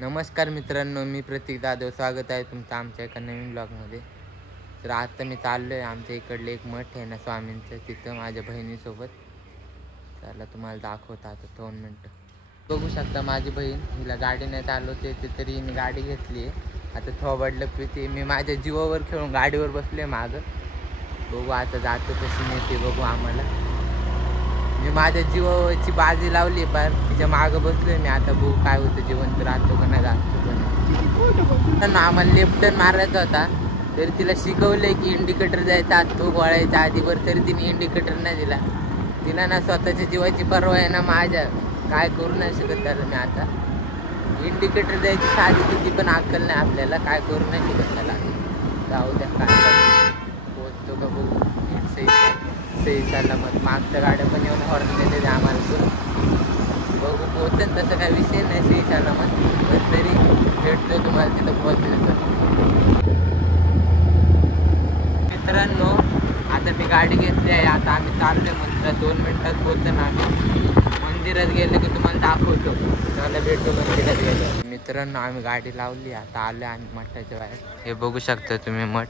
नमस्कार मित्रांनो, मी प्रतीक जाधव. स्वागत आहे तुमचं आमच्या एका नवीन ब्लॉगमध्ये. तर आता मी चाललो आहे आमच्या इकडले एक मठ आहे ना स्वामींचं, तिथं माझ्या बहिणीसोबत. त्याला तुम्हाला दाखवतो आता 2 मिनटं. बघू शकता माझी बहीण, हिला गाडी नाही चालवते ते तरी हिने गाडी घेतली आहे. आता थोबडलं प्रीती, मी माझ्या जीवावर खेळून गाडीवर बसले मागं. बघू आता जातो कशी नेते बघू आम्हाला. मी माझ्या जीवाची बाजी लावली पार, तिच्या मागं बसलोय मी. आता बघू काय होतं, जिवंत राहतो का नाही जास्त पण. आम्हाला लेफ्ट टर्न मारायचा होता तरी तिला शिकवलंय की इंडिकेटर द्यायचा असतो वळायच्या आधीवर, तरी तिने इंडिकेटर नाही दिला. तिला ना स्वतःच्या जीवाची पर्वा आहे ना माझ्या, काय करू नाही शकत त्याला मी आता. इंडिकेटर द्यायची साधी किती पण अक्कल नाही आपल्याला, काय करू नाही शकत त्याला. जाऊ द्या काय पोचतो का बघू. सही सलामत. मागच्या गाड्या पण येऊन हॉर्न देते आम्हाला पण. बघू पोचेल तसं काही विषय नाही सही सलामत, पण तरी भेटतो तुम्हाला तिथं पोचलं तर. मित्रांनो आता मी गाडी घेतली आहे, आता आम्ही चाललोय मंदिरात. 2 मिनिटात पोचतो ना आम्ही. मंदिरात गेलं की तुम्हाला दाखवतो. त्याला भेटतो मंदिरात गेलो. मित्रांनो आम्ही गाडी लावली, आता आलो आम्ही मठाच्या बाहेर. हे बघू शकता तुम्ही मठ.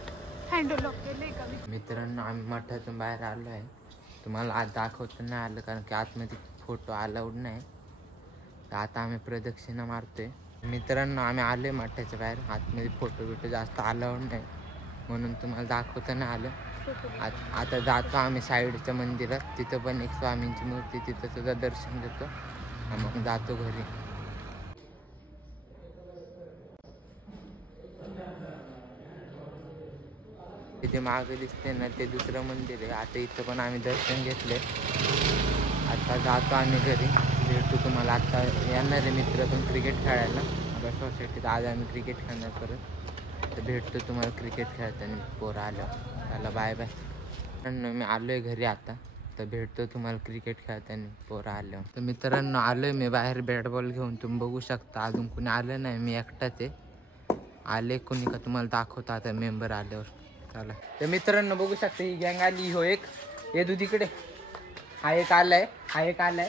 मित्रांनो आम्ही मठातून बाहेर आलो आहे. तुम्हाला आज दाखवता नाही आलं कारण की आतमध्ये फोटो अलाउड नाही. तर आता आम्ही प्रदक्षिणा मारतोय. मित्रांनो आम्ही आलो आहे मठाच्या बाहेर. आतमध्ये फोटो जास्त अलाउड नाही म्हणून तुम्हाला दाखवता नाही आलं. आता जातो आम्ही साईडच्या मंदिरात. तिथं पण एक स्वामींची मूर्ती, तिथं सुद्धा दर्शन देतो आणि मग जातो घरी. ते मागे दिसते ना ते दुसरं मंदिर आहे. आता इथं पण आम्ही दर्शन घेतले. आता जातो आम्ही घरी. भेटतो तुम्हाला. आता येणार आहे मित्र पण क्रिकेट खेळायला आपल्या सोसायटीत. आज आम्ही क्रिकेट खेळणार परत. तर भेटतो तुम्हाला क्रिकेट खेळताना पोरं आलं. त्याला बाय बाय. मी आलो आहे घरी आता. तर भेटतो तुम्हाला क्रिकेट खेळताना पोरं आलं. तर मित्रांनो आलो आहे मी बाहेर बॅट बॉल घेऊन. तुम्ही बघू शकता अजून कोणी आलं नाही, मी एकटाच आहे. आले कोणी का तुम्हाला दाखवतो आता मेंबर आल्यावर. चला. तर मित्रांनो बघू शकता ही गँग आली. हो एक येदू तिकडे, हा एक आलाय, हा एक आलाय.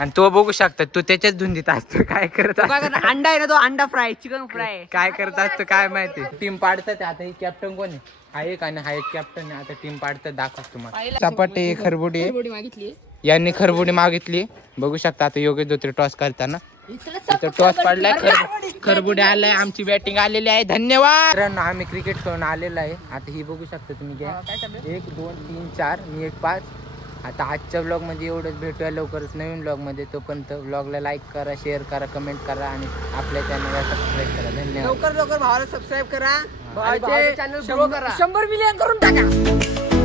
आणि तो बघू शकता तू त्याच्याच धुंदीत असतो. काय करत अंडा आहे ना तो, अंडा फ्राय, चिकन फ्राय काय करत असतो काय माहिती. टीम पाडतात. आता ही कॅप्टन कोण आहे, हा एक आणि हा एक कॅप्टन आहे. आता टीम पाडतात दाखवत तुम्हाला. चपाटी खरबुडी मागितली, यांनी खरबुडी मागितली. बघू शकता आता योगेश धोत्रे टॉस करताना इथं टॉस पडलाय. खरबुडी आलाय. आमची बॅटिंग आलेली आहे. धन्यवाद. आम्ही क्रिकेट खेळून आलेलो आहे. आता ही बघू शकता तुम्ही. घ्या 1 2 3 4, मी 1 5. आता आजच्या ब्लॉग मध्ये एवढंच. भेटूया लवकरच नवीन ब्लॉग मध्ये. तोपर्यंत ब्लॉगला लाईक करा, शेअर करा, कमेंट करा आणि आपल्या चॅनलला सबस्क्राईब करा. धन्यवाद. लवकर भावाला सबस्क्राईब करा, चॅनल ग्रो करा, 100 मिलियन करून टाका.